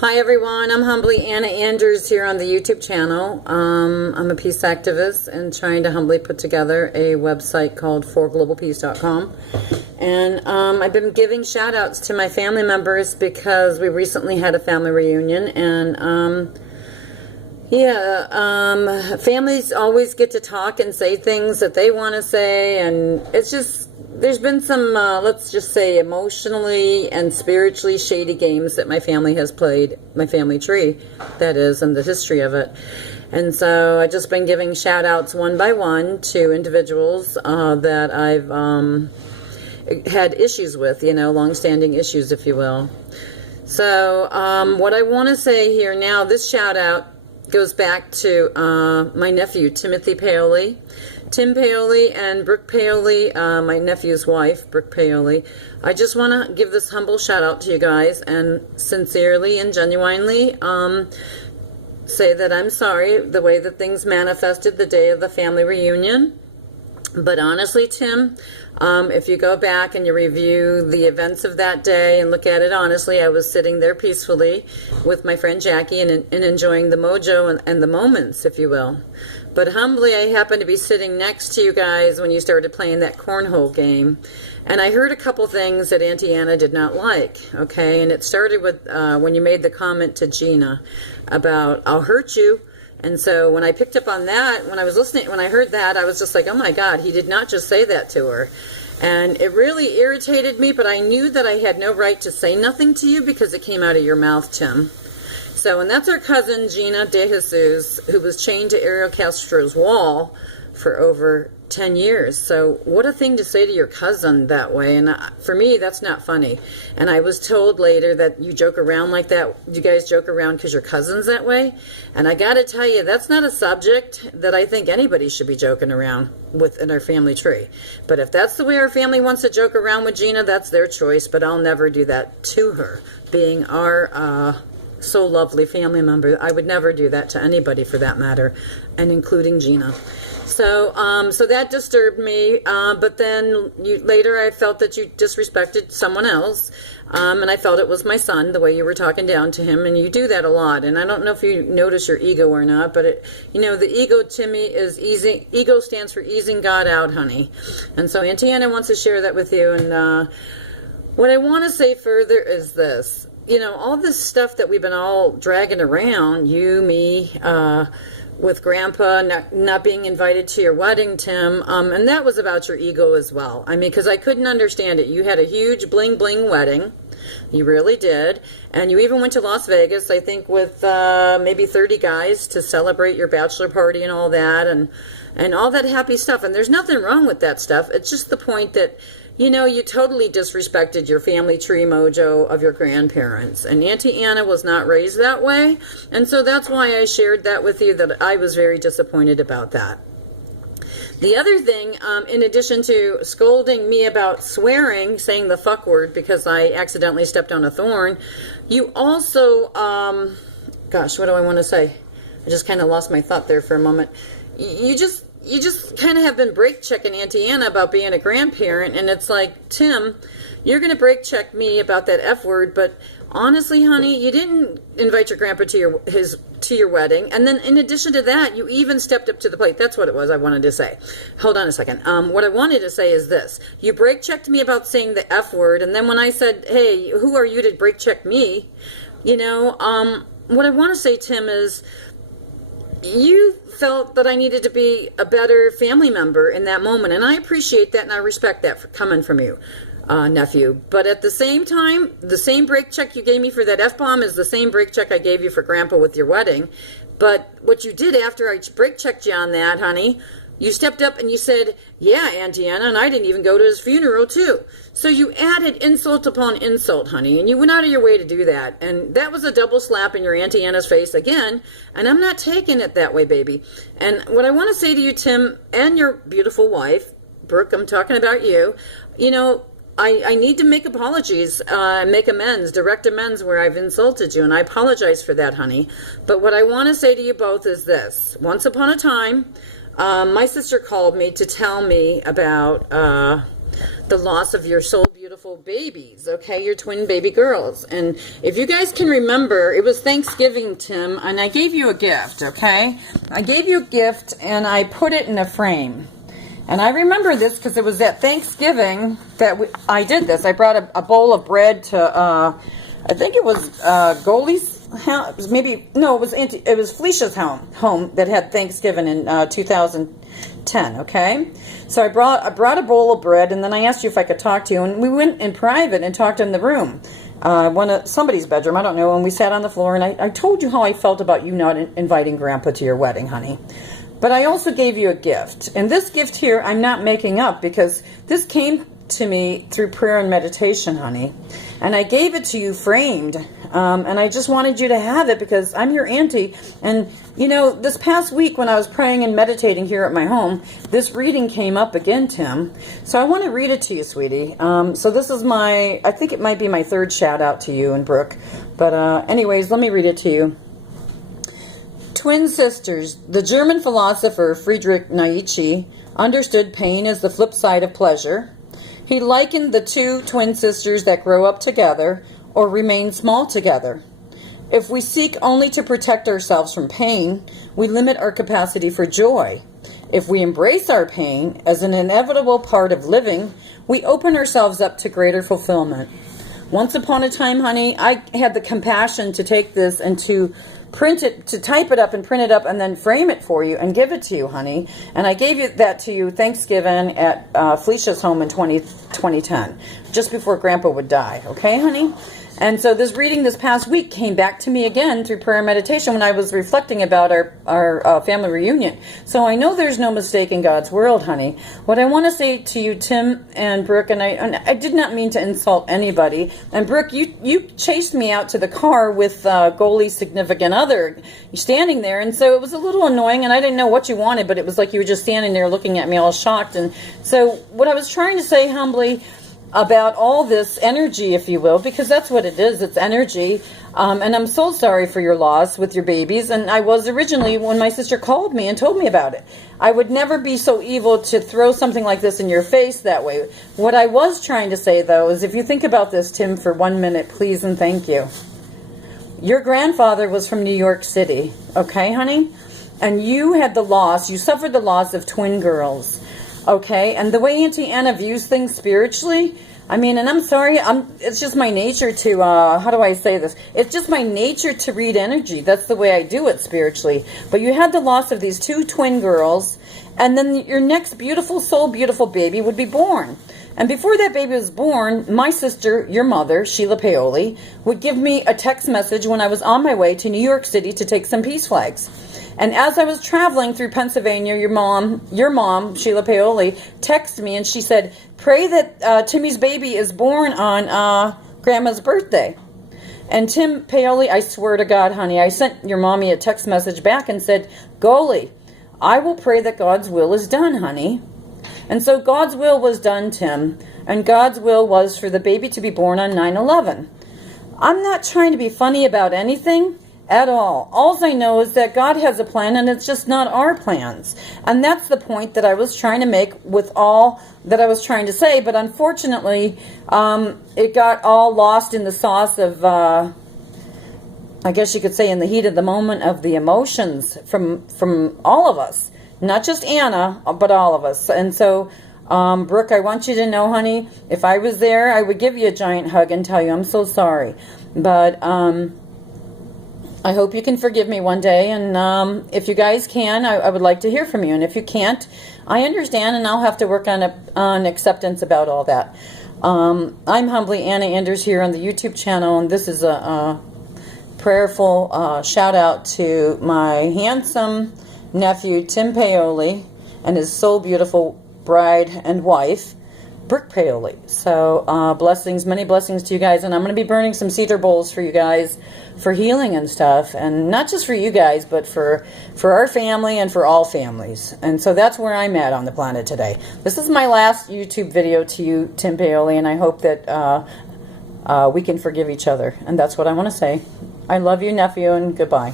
Hi everyone, I'm Humbly Anna Andrews here on the YouTube channel. I'm a peace activist and trying to humbly put together a website called forglobalpeace.com. And I've been giving shout outs to my family members because we recently had a family reunion. And families always get to talk and say things that they want to say, and it's just, there's been some, let's just say, emotionally and spiritually shady games that my family has played, my family tree, that is, and the history of it. And so I've just been giving shout outs one by one to individuals that I've had issues with, long-standing issues, if you will. So what I want to say here now, this shout out goes back to my nephew, Timothy Paoli. Tim Paoli and Brooke Paoli, my nephew's wife, Brooke Paoli. I just want to give this humble shout out to you guys and sincerely and genuinely say that I'm sorry the way that things manifested the day of the family reunion. But honestly, Tim, if you go back and you review the events of that day and look at it honestly, I was sitting there peacefully with my friend Jackie and enjoying the mojo and the moments, if you will. But humbly, I happened to be sitting next to you guys when you started playing that cornhole game. And I heard a couple things that Auntie Anna did not like, okay? And it started with when you made the comment to Gina about, I'll hurt you. And so when I picked up on that, when I was listening, when I heard that, I was just like, oh my God, he did not just say that to her. And it really irritated me, but I knew that I had no right to say nothing to you because it came out of your mouth, Tim. So, and that's our cousin, Gina De Jesus, who was chained to Ariel Castro's wall for over 10 years. So what a thing to say to your cousin that way. And for me, that's not funny. And I was told later that you joke around like that. You guys joke around because your cousin's that way. And I got to tell you, that's not a subject that I think anybody should be joking around with in our family tree. But if that's the way our family wants to joke around with Gina, that's their choice. But I'll never do that to her, being our so lovely family member. I would never do that to anybody for that matter, and including Gina. So so that disturbed me, but then later I felt that you disrespected someone else, and I felt it was my son, the way you were talking down to him, and you do that a lot. And I don't know if you notice your ego or not, but the ego to me is easy. Ego stands for easing God out, honey. And so Auntie Anna wants to share that with you. And what I want to say further is this. All this stuff that we've been all dragging around, you, me, with Grandpa not being invited to your wedding, Tim, and that was about your ego as well. I mean, because I couldn't understand it. You had a huge bling-bling wedding. You really did. And you even went to Las Vegas, I think, with maybe 30 guys to celebrate your bachelor party and all that, and all that happy stuff. And there's nothing wrong with that stuff. It's just the point that you totally disrespected your family tree mojo of your grandparents. And Auntie Anna was not raised that way. And so that's why I shared that with you, that I was very disappointed about that. The other thing, in addition to scolding me about swearing, saying the fuck word because I accidentally stepped on a thorn, you also, gosh, what do I want to say? I just kind of lost my thought there for a moment. You just kind of have been brake checking Auntie Anna about being a grandparent, and it's like, Tim, you're going to brake check me about that F word, but honestly, honey, you didn't invite your grandpa to your wedding, and then in addition to that, you even stepped up to the plate. That's what it was I wanted to say. Hold on a second. What I wanted to say is this. You brake checked me about saying the F word, and then when I said, hey, who are you to brake check me? What I want to say, Tim, is you felt that I needed to be a better family member in that moment, and I appreciate that and I respect that coming from you, nephew. But at the same time, the same brake check you gave me for that F-bomb is the same brake check I gave you for Grandpa with your wedding. But what you did after I brake checked you on that, honey, you stepped up and you said, yeah, Auntie Anna, and I didn't even go to his funeral, too. So you added insult upon insult, honey, and you went out of your way to do that. And that was a double slap in your Auntie Anna's face again, and I'm not taking it that way, baby. And what I want to say to you, Tim, and your beautiful wife, Brooke, I'm talking about you, I need to make apologies, make amends, direct amends where I've insulted you, and I apologize for that, honey. But what I want to say to you both is this. Once upon a time, my sister called me to tell me about the loss of your soul beautiful babies, okay, your twin baby girls. And if you guys can remember, it was Thanksgiving, Tim, and I gave you a gift, okay? I gave you a gift and I put it in a frame. And I remember this because it was at Thanksgiving that I did this. I brought a bowl of bread to, I think it was Goldie's house, maybe, no, it was Felicia's home that had Thanksgiving in 2010, okay? So I brought a bowl of bread, and then I asked you if I could talk to you, and we went in private and talked in the room, somebody's bedroom, I don't know, and we sat on the floor, and I told you how I felt about you not inviting Grandpa to your wedding, honey. But I also gave you a gift, and this gift here I'm not making up because this came to me through prayer and meditation, honey, and I gave it to you framed, and I just wanted you to have it because I'm your auntie. And you know, this past week when I was praying and meditating here at my home, this reading came up again, Tim, so I want to read it to you, sweetie. So this is I think it might be my third shout out to you and Brooke, but anyways, let me read it to you. Twin sisters. The German philosopher Friedrich Nietzsche understood pain as the flip side of pleasure. He likened the two twin sisters that grow up together or remain small together. If we seek only to protect ourselves from pain, we limit our capacity for joy. If we embrace our pain as an inevitable part of living, we open ourselves up to greater fulfillment. Once upon a time, honey, I had the compassion to take this and to print it, to type it up and print it up and then frame it for you and give it to you, honey. And I gave that to you Thanksgiving at Felicia's home in 2010, just before Grandpa would die. Okay, honey? And so this reading this past week came back to me again through prayer and meditation when I was reflecting about our family reunion. So I know there's no mistake in God's world, honey. What I want to say to you, Tim and Brooke, and I did not mean to insult anybody. And Brooke, you chased me out to the car with Goldie's significant other standing there. And so it was a little annoying, and I didn't know what you wanted, but it was like you were just standing there looking at me all shocked. And so what I was trying to say humbly about all this energy, if you will, because that's what it is, it's energy, and I'm so sorry for your loss with your babies, and I was originally, when my sister called me and told me about it, I would never be so evil to throw something like this in your face that way. What I was trying to say, though, is if you think about this, Tim, for 1 minute, please and thank you. Your grandfather was from New York City, okay, honey? And you had the loss, you suffered the loss of twin girls. Okay, and the way Auntie Anna views things spiritually, I mean, and I'm sorry, it's just my nature to, how do I say this? It's just my nature to read energy. That's the way I do it spiritually. But you had the loss of these two twin girls, and then your next beautiful soul, beautiful baby would be born. And before that baby was born, my sister, your mother, Sheila Paoli, would give me a text message when I was on my way to New York City to take some peace flags. And as I was traveling through Pennsylvania, your mom, Sheila Paoli, texted me and she said, pray that Timmy's baby is born on Grandma's birthday. And Tim Paoli, I swear to God, honey, I sent your mommy a text message back and said, Golly, I will pray that God's will is done, honey. And so God's will was done, Tim, and God's will was for the baby to be born on 9/11. I'm not trying to be funny about anything at all. All I know is that God has a plan, and it's just not our plans. And that's the point that I was trying to make with all that I was trying to say. But unfortunately, it got all lost in the sauce of, I guess you could say, in the heat of the moment of the emotions from all of us. Not just Anna, but all of us. And so, Brooke, I want you to know, honey, if I was there, I would give you a giant hug and tell you I'm so sorry. But I hope you can forgive me one day, and if you guys can, I would like to hear from you. And if you can't, I understand, and I'll have to work on acceptance about all that. I'm humbly Anna Anders here on the YouTube channel, and this is a prayerful shout out to my handsome nephew, Tim Paoli, and his so beautiful bride and wife, Brooke Paoli. So blessings, many blessings to you guys, and I'm going to be burning some cedar bowls for you guys for healing and stuff, and not just for you guys, but for our family and for all families. And so that's where I'm at on the planet today. This is my last YouTube video to you, Tim Paoli, and I hope that we can forgive each other. And that's what I want to say. I love you, nephew, and goodbye.